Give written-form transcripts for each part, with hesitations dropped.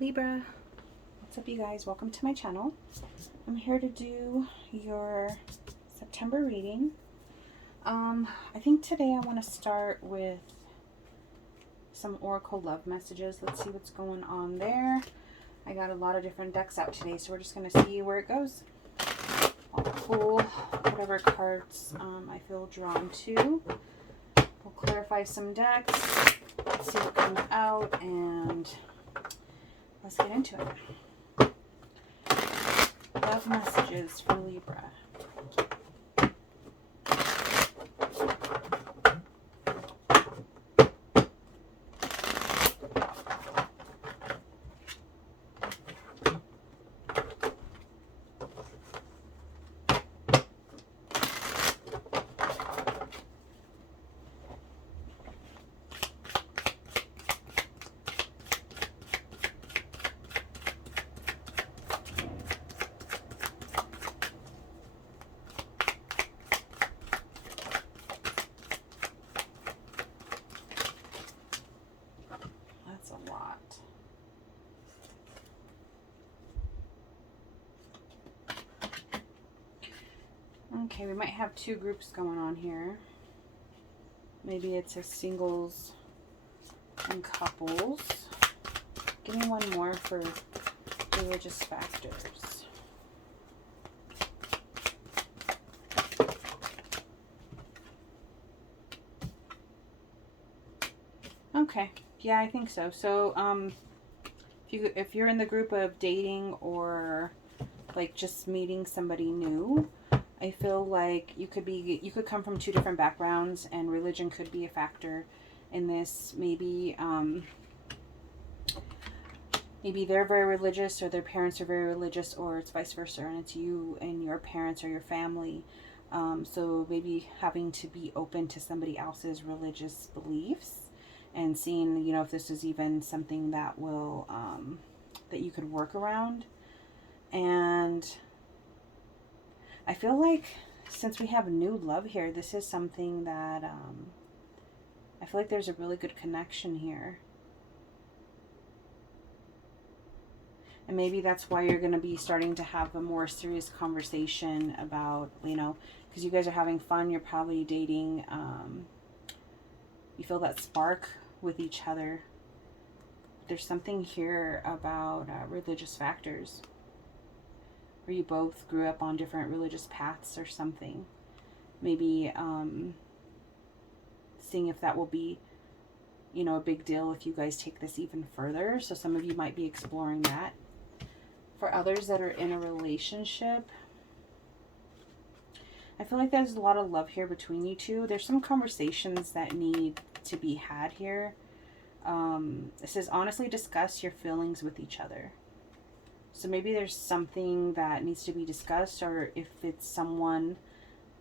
Libra, what's up you guys? Welcome to my channel. I'm here to do your September reading. I think today I want to start with some Oracle love messages. Let's see what's going on there. I got a lot of different decks out today, so we're just going to see where it goes. I'll pull whatever cards I feel drawn to. We'll clarify some decks. Let's see what comes out, and let's get into it. Love messages for Libra. A lot. Okay, we might have two groups going on here. Maybe it's a singles and couples. Give me one more for religious factors. Okay. Yeah, I think so. So, if you're in the group of dating or like just meeting somebody new, I feel like you could come from two different backgrounds, and religion could be a factor in this. Maybe maybe they're very religious, or their parents are very religious, or it's vice versa, and it's you and your parents or your family. So maybe having to be open to somebody else's religious beliefs. And seeing, you know, if this is even something that will, that you could work around. And I feel like since we have new love here, this is something that, I feel like there's a really good connection here. And maybe that's why you're going to be starting to have a more serious conversation about, you know, because you guys are having fun, you're probably dating, you feel that spark with each other. There's something here about religious factors, where you both grew up on different religious paths or something. Maybe seeing if that will be, you know, a big deal if you guys take this even further. So some of you might be exploring that. For others that are in a relationship, I feel like there's a lot of love here between you two. There's some conversations that need to be had here. It says, honestly discuss your feelings with each other. So maybe there's something that needs to be discussed, or if it's someone,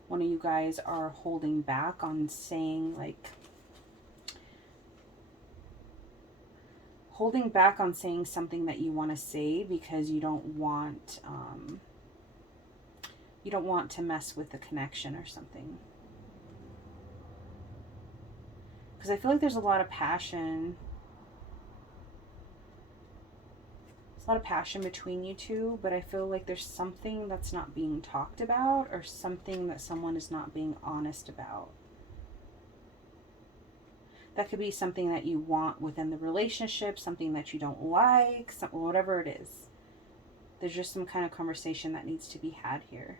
one of you guys are holding back on saying, like, holding back on saying something that you want to say because you don't want, to mess with the connection or something. Because I feel like there's a lot of passion. There's a lot of passion between you two, but I feel like there's something that's not being talked about, or something that someone is not being honest about. That could be something that you want within the relationship, something that you don't like, whatever it is. There's just some kind of conversation that needs to be had here.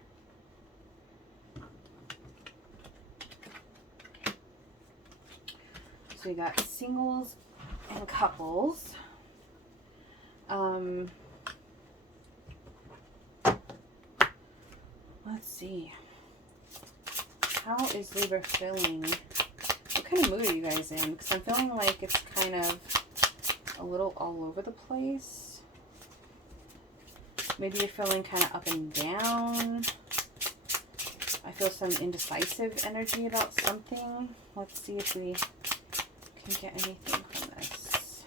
So we got singles and couples. Let's see. How is Libra feeling? What kind of mood are you guys in? Because I'm feeling like it's kind of a little all over the place. Maybe you're feeling kind of up and down. I feel some indecisive energy about something. Let's see if we can get anything from this.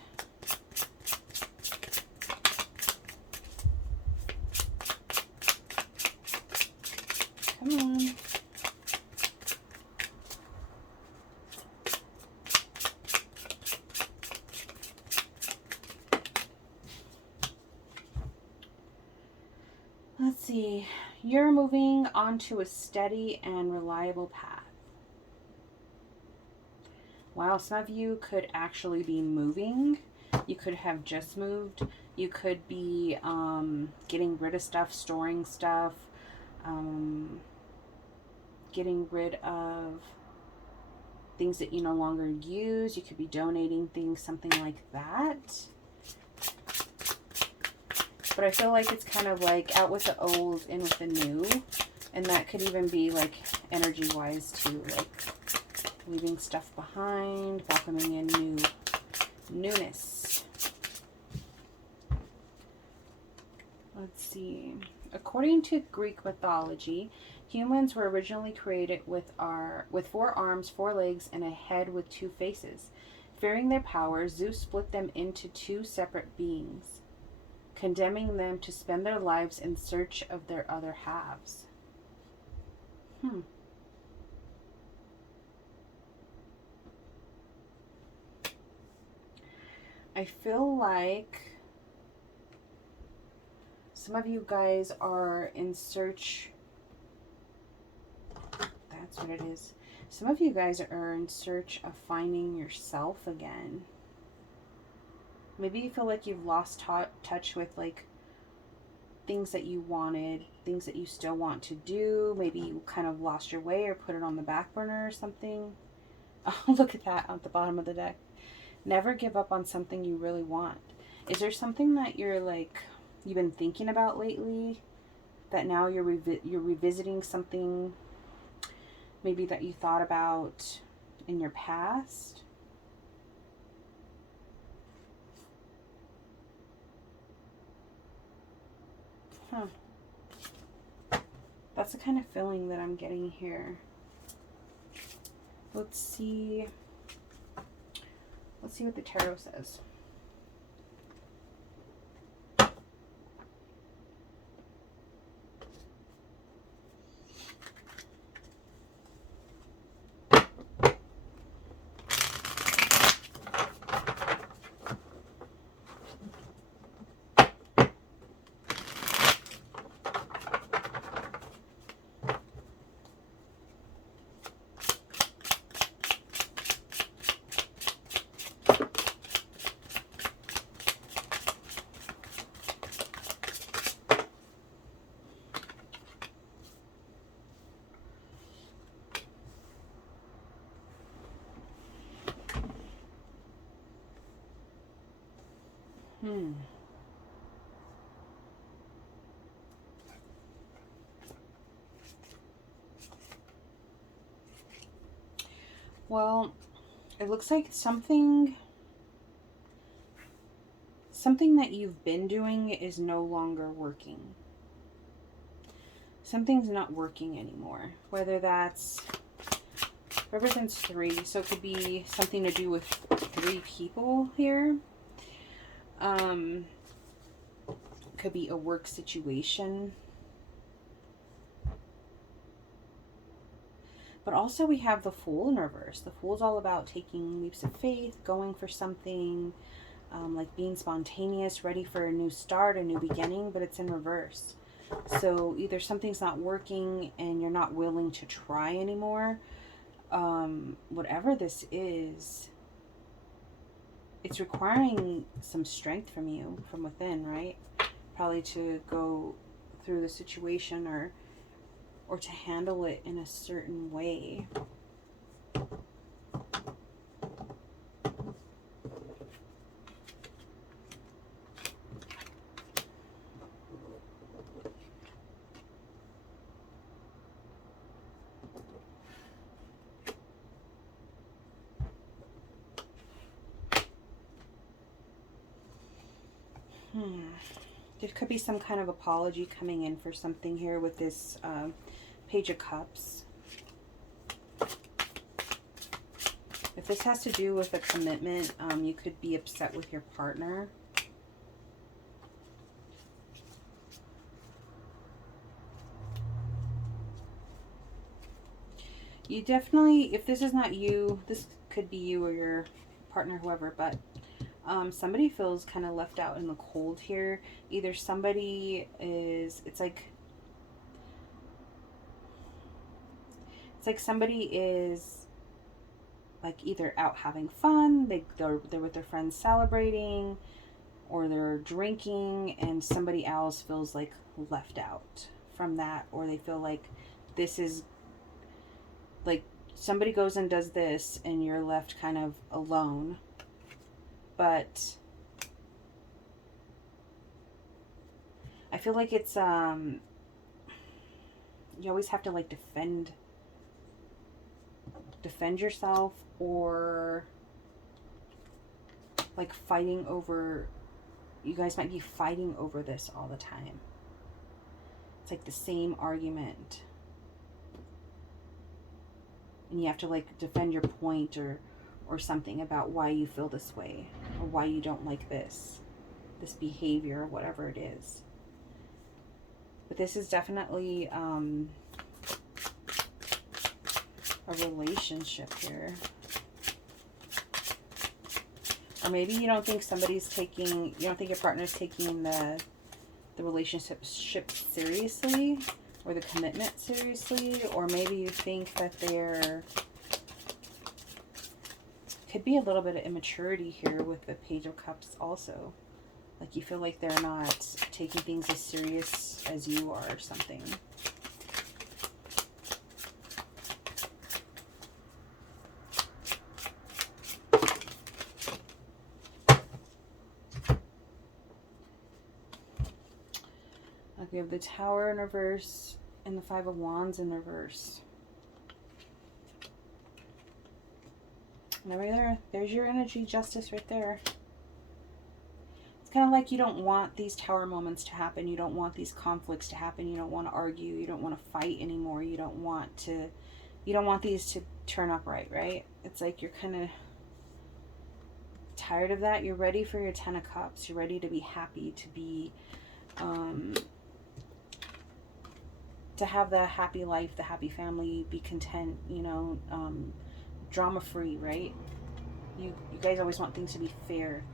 Come on. see. You're moving onto a steady and reliable path. Wow, some of you could actually be moving. You could have just moved. You could be getting rid of stuff, storing stuff, getting rid of things that you no longer use. You could be donating things, something like that. But I feel like it's kind of like out with the old, in with the new. And that could even be like energy-wise too. Like leaving stuff behind, welcoming in newness. Let's see. According to Greek mythology, humans were originally created with 4 arms, 4 legs, and a head with 2 faces. Fearing their power, Zeus split them into 2 separate beings, condemning them to spend their lives in search of their other halves. I feel like some of you guys are in search. That's what it is. Some of you guys are in search of finding yourself again. Maybe you feel like you've lost touch with like things that you wanted, things that you still want to do. Maybe you kind of lost your way or put it on the back burner or something. Oh, look at that at the bottom of the deck. Never give up on something you really want. Is there something that you've been thinking about lately, that now you're revisiting something maybe that you thought about in your past? That's the kind of feeling that I'm getting here. Let's see what the tarot says. Well, it looks like something that you've been doing is no longer working. Something's not working anymore. Whether that's, represents 3, so it could be something to do with 3 people here. Could be a work situation. But also we have the Fool in reverse. The Fool's all about taking leaps of faith, going for something, like being spontaneous, ready for a new start, a new beginning, but it's in reverse. So either something's not working and you're not willing to try anymore. Whatever this is, it's requiring some strength from you, from within, right? Probably to go through the situation or to handle it in a certain way. There could be some kind of apology coming in for something here with this Page of Cups. If this has to do with a commitment, you could be upset with your partner. You definitely, if this is not you, this could be you or your partner, whoever, but somebody feels kind of left out in the cold here. Either somebody is, it's like It's like somebody is like either out having fun, they're with their friends celebrating, or they're drinking, and somebody else feels like left out from that, or they feel like this is like somebody goes and does this and you're left kind of alone. But I feel like it's you always have to like defend yourself, or like fighting over, you guys might be fighting over this all the time. It's like the same argument, and you have to like defend your point or something about why you feel this way, or why you don't like this behavior, or whatever it is. But this is definitely a relationship here. Or maybe you don't think you don't think your partner's taking the relationship seriously, or the commitment seriously, or maybe you think that there could be a little bit of immaturity here with the Page of Cups also. Like you feel like they're not taking things as serious as you are, or something. We have the Tower in reverse and the Five of Wands in reverse. And right there's your energy, Justice, right there. It's kind of like you don't want these Tower moments to happen. You don't want these conflicts to happen. You don't want to argue. You don't want to fight anymore. You don't want these to turn up right? It's like you're kind of tired of that. You're ready for your Ten of Cups. You're ready to be happy, to be to have the happy life, the happy family, be content, drama free, right? You guys always want things to be fair.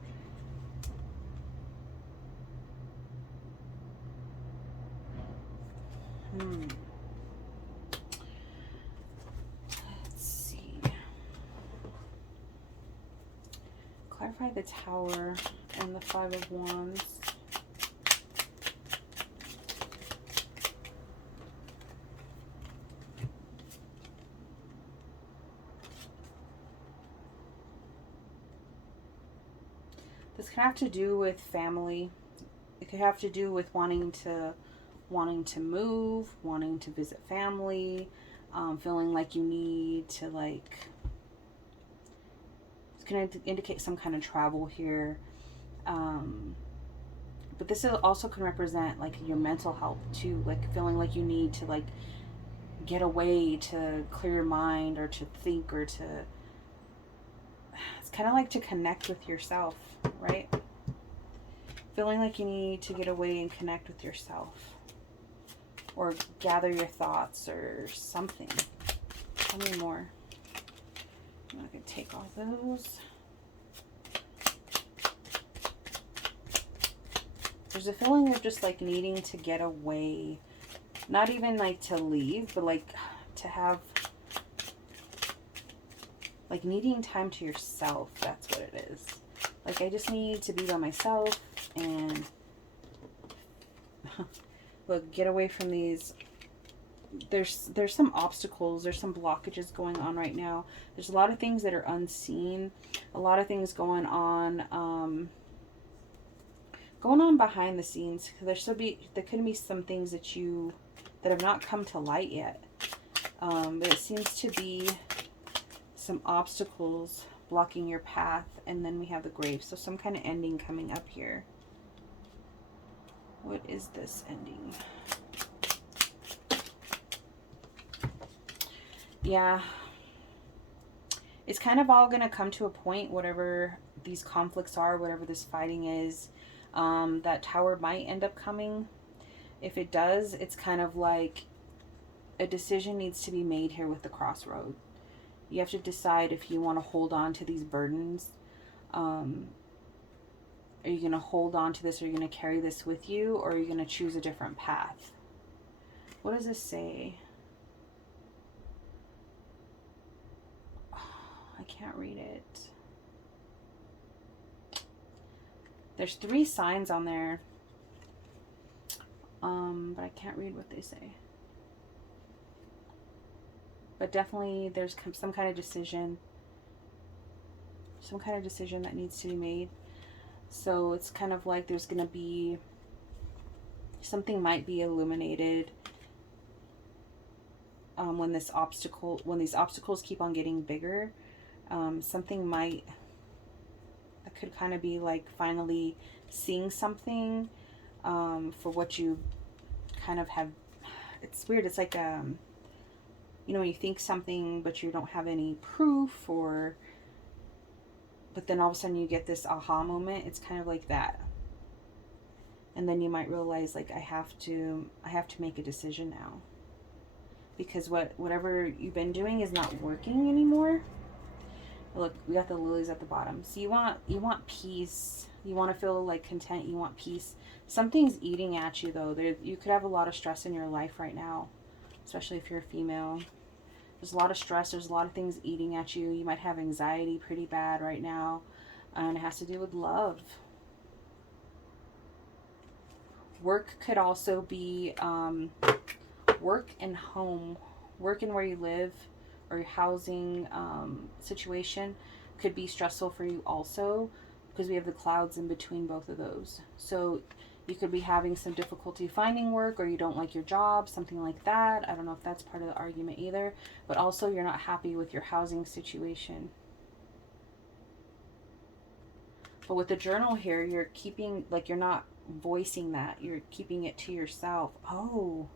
Let's see. Clarify the Tower and the Five of Wands. This can have to do with family. It could have to do with wanting to move, wanting to visit family, feeling like you need to it's going to indicate some kind of travel here. But this also can represent like your mental health too, like feeling like you need to get away, to clear your mind, or to think, or to, it's kind of like to connect with yourself, right? Feeling like you need to get away and connect with yourself, or gather your thoughts or something. Tell me more. I'm not going to take all those. There's a feeling of just like needing to get away. Not even like to leave, but like to have, like needing time to yourself. That's what it is. Like I just need to be by myself and look, get away from these. There's some obstacles, there's some blockages going on right now. There's a lot of things that are unseen, a lot of things going on behind the scenes. There could be some things that have not come to light yet, but it seems to be some obstacles blocking your path. And then we have the Grave, so some kind of ending coming up here. What is this ending? Yeah, it's kind of all going to come to a point, whatever these conflicts are, whatever this fighting is. That Tower might end up coming. If it does, it's kind of like a decision needs to be made here with the Crossroad. You have to decide if you want to hold on to these burdens. Are you going to hold on to this? Are you going to carry this with you? Or are you going to choose a different path? What does this say? I can't read it. There's 3 signs on there. But I can't read what they say. But definitely there's some kind of decision. Some kind of decision that needs to be made. So it's kind of like there's going to be, something might be illuminated when these obstacles keep on getting bigger. Something might, that could kind of be like finally seeing something for what you kind of have. It's weird. It's like, you know, when you think something but you don't have any proof, or but then all of a sudden you get this aha moment. It's kind of like that. And then you might realize, like, I have to make a decision now, because whatever you've been doing is not working anymore. Look, we got the lilies at the bottom. So you want peace. You want to feel like content. You want peace. Something's eating at you, though. You could have a lot of stress in your life right now, especially if you're a female. There's a lot of stress. There's a lot of things eating at you. You might have anxiety pretty bad right now, and it has to do with love. Work could also be work and home. Work and where you live, or your housing situation could be stressful for you also, because we have the clouds in between both of those. So you could be having some difficulty finding work, or you don't like your job, something like that. I don't know if that's part of the argument either. But also you're not happy with your housing situation. But with the journal here, you're keeping, like, you're not voicing that. You're keeping it to yourself. Oh,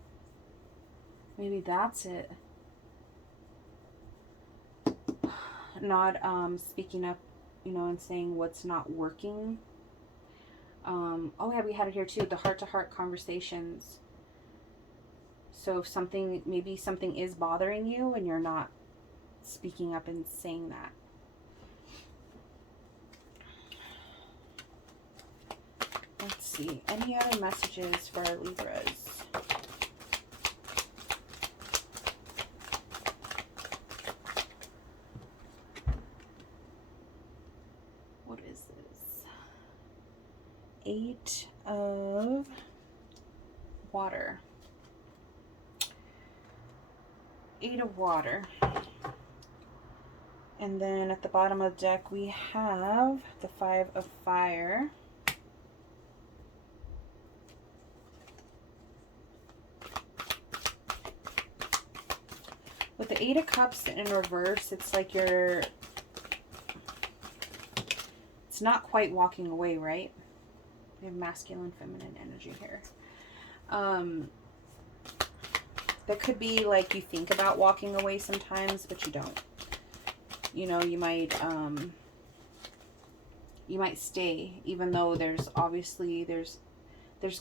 maybe that's it. Not speaking up, you know, and saying what's not working. Oh yeah, we had it here too, the heart-to-heart conversations. So if maybe something is bothering you and you're not speaking up and saying that. Let's see, any other messages for our Libras? What is this? 8 of water. 8 of water. And then at the bottom of the deck we have the 5 of fire. With the 8 of cups in reverse, it's like it's not quite walking away, right? We have masculine, feminine energy here. That could be like you think about walking away sometimes, but you don't. You know, you might stay, even though there's obviously there's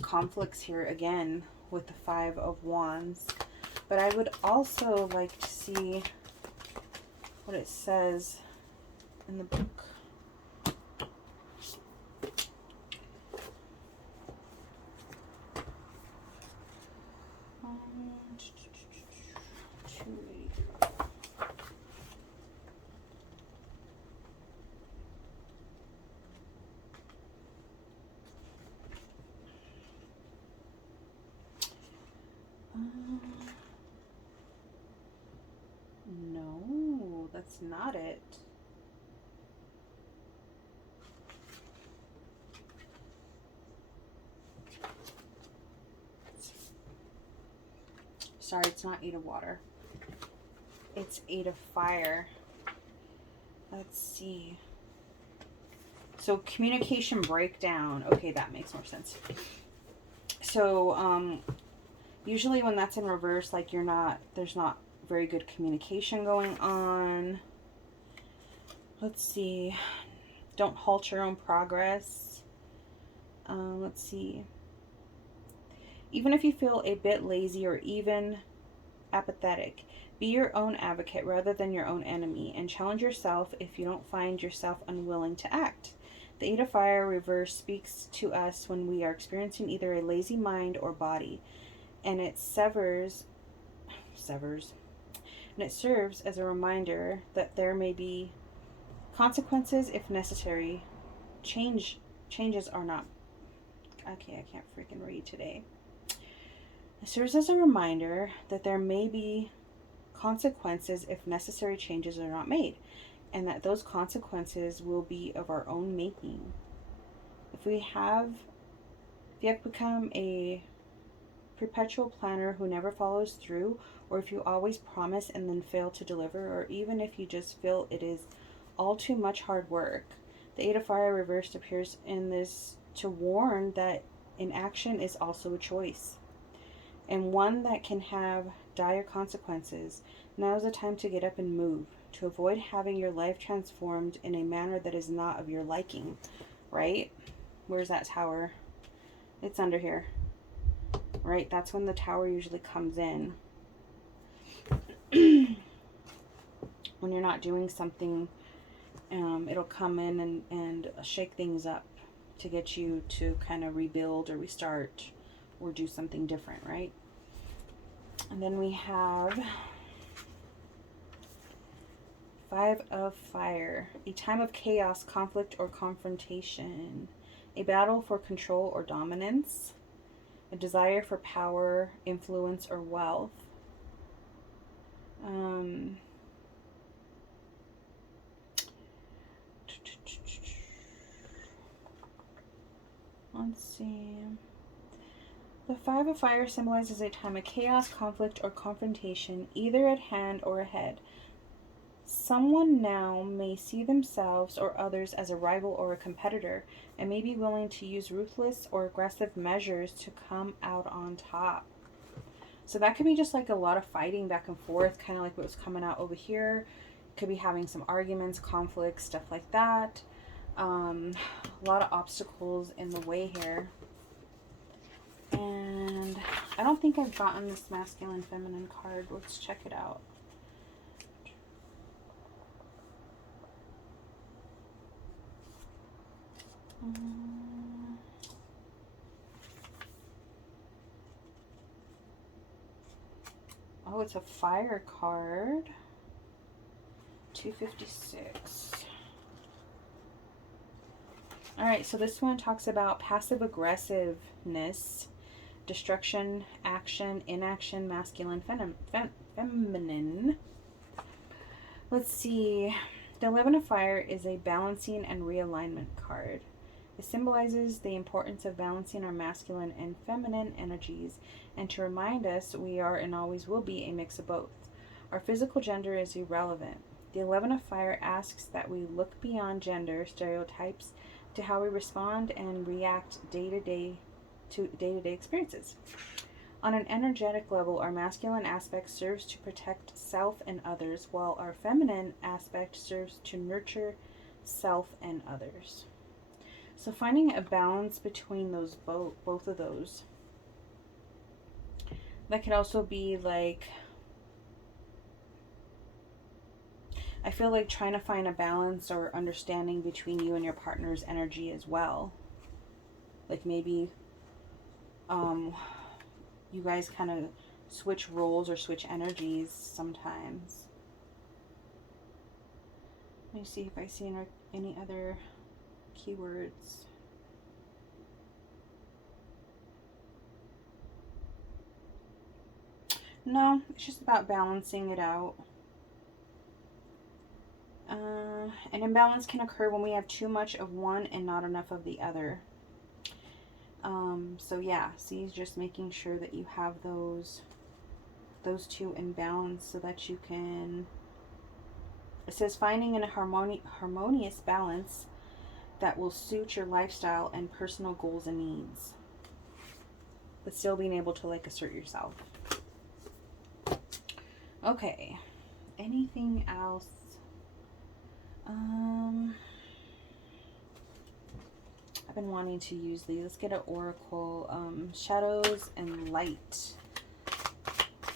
conflicts here again with the 5 of wands. But I would also like to see what it says in the book. No, that's not it. Sorry, it's not 8 of water. It's 8 of fire. Let's see. So communication breakdown. Okay, that makes more sense. So usually when that's in reverse, like there's not very good communication going on. Let's see. Don't halt your own progress. Let's see. Even if you feel a bit lazy or even apathetic, be your own advocate rather than your own enemy, and challenge yourself if you don't find yourself unwilling to act. The 8 of fire reverse speaks to us when we are experiencing either a lazy mind or body, and it serves as a reminder that there may be Consequences if necessary. Changes are not. Okay, I can't freaking read today. It serves as a reminder that there may be consequences if necessary changes are not made, and that those consequences will be of our own making. If you have become a perpetual planner who never follows through, or if you always promise and then fail to deliver, or even if you just feel it is all too much hard work, the Eight of Fire reversed appears in this to warn that inaction is also a choice, and one that can have dire consequences. Now is the time to get up and move, to avoid having your life transformed in a manner that is not of your liking, right? Where's that tower? It's under here, right? That's when the tower usually comes in. When you're not doing something, it'll come in and shake things up to get you to kind of rebuild or restart or do something different, right? And then we have Five of Fire, a time of chaos, conflict, or confrontation, a battle for control or dominance, a desire for power, influence, or wealth. Let's see. The Five of Fire symbolizes a time of chaos, conflict, or confrontation, either at hand or ahead. Someone now may see themselves or others as a rival or a competitor, and may be willing to use ruthless or aggressive measures to come out on top. So that could be just like a lot of fighting back and forth, kind of like what was coming out over here. Could be having some arguments, conflicts, stuff like that. A lot of obstacles in the way here. And I don't think I've gotten this masculine feminine card. Let's check it out. Oh, it's a fire card. 256. Alright, so this one talks about passive aggressiveness, destruction, action, inaction, masculine, feminine. Let's see. The 11 of Fire is a balancing and realignment card. It symbolizes the importance of balancing our masculine and feminine energies, and to remind us we are and always will be a mix of both. Our physical gender is irrelevant. The 11 of Fire asks that we look beyond gender stereotypes to how we respond and react day-to-day experiences. On an energetic level, our masculine aspect serves to protect self and others, while our feminine aspect serves to nurture self and others. So finding a balance between those both of those. That could also be like, I feel like trying to find a balance or understanding between you and your partner's energy as well. Like maybe you guys kind of switch roles or switch energies sometimes. Let me see if I see any other keywords. No, it's just about balancing it out. An imbalance can occur when we have too much of one and not enough of the other. So yeah, see, just making sure that you have those two in balance so that you can, it says finding a harmonious balance that will suit your lifestyle and personal goals and needs, but still being able to like assert yourself. Okay, anything else? I've been wanting to use these. Let's get an oracle. Shadows and light.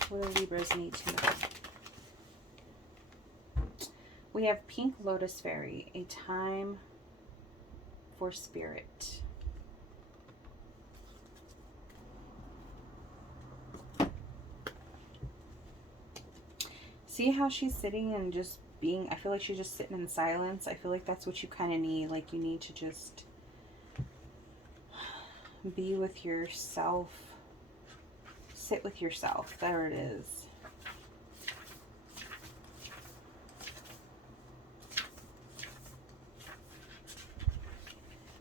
What do Libras need to know? We have Pink Lotus Fairy, a time for spirit. See how she's sitting and just being, I feel like she's just sitting in silence. I feel like that's what you kind of need. Like you need to just be with yourself. Sit with yourself. There it is.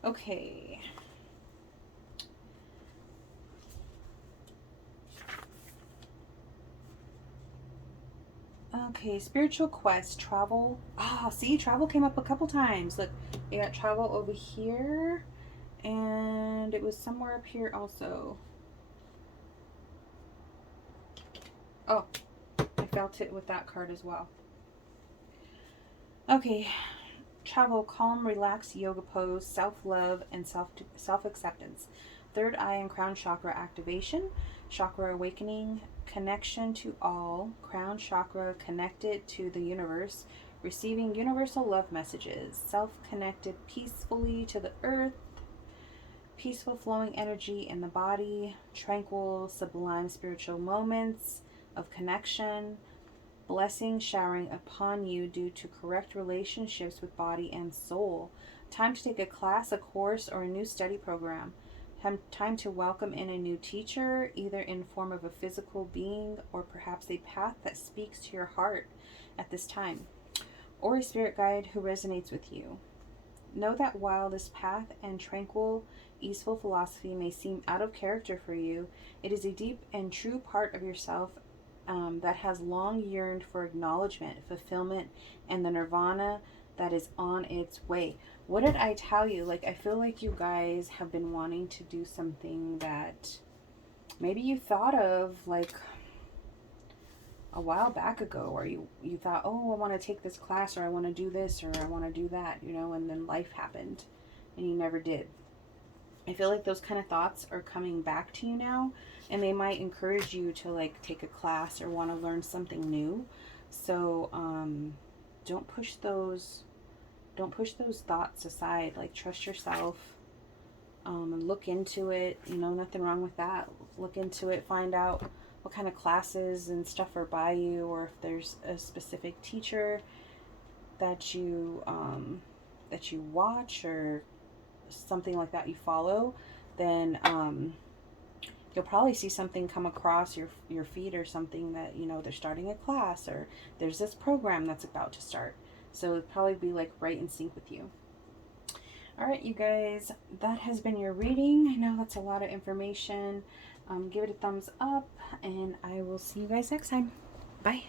Okay. Okay, spiritual quest, travel. Ah, see, travel came up a couple times. Look, you got travel over here, and it was somewhere up here also. Oh, I felt it with that card as well. Okay, travel, calm, relaxed yoga pose, self-love, and self-acceptance. Third eye and crown chakra activation, chakra awakening, connection to all, crown chakra connected to the universe, receiving universal love messages, self-connected peacefully to the earth, peaceful flowing energy in the body, tranquil, sublime spiritual moments of connection, blessing showering upon you due to correct relationships with body and soul. Time to take a class, a course, or a new study program. Time to welcome in a new teacher, either in form of a physical being or perhaps a path that speaks to your heart at this time, or a spirit guide who resonates with you. Know that while this path and tranquil, easeful philosophy may seem out of character for you, it is a deep and true part of yourself that has long yearned for acknowledgement, fulfillment, and the nirvana that is on its way. What did I tell you? Like, I feel like you guys have been wanting to do something that maybe you thought of like a while back ago, or you thought, oh, I want to take this class, or I want to do this, or I want to do that, you know, and then life happened and you never did. I feel like those kind of thoughts are coming back to you now, and they might encourage you to like take a class or want to learn something new. So don't push those thoughts aside. Like, trust yourself, and look into it. You know, nothing wrong with that. Look into it, find out what kind of classes and stuff are by you, or if there's a specific teacher that you watch, or something like that you follow. Then you'll probably see something come across your feed, or something that, you know, they're starting a class, or there's this program that's about to start. So it'll probably be like right in sync with you. All right, you guys, that has been your reading. I know that's a lot of information. Give it a thumbs up, and I will see you guys next time. Bye.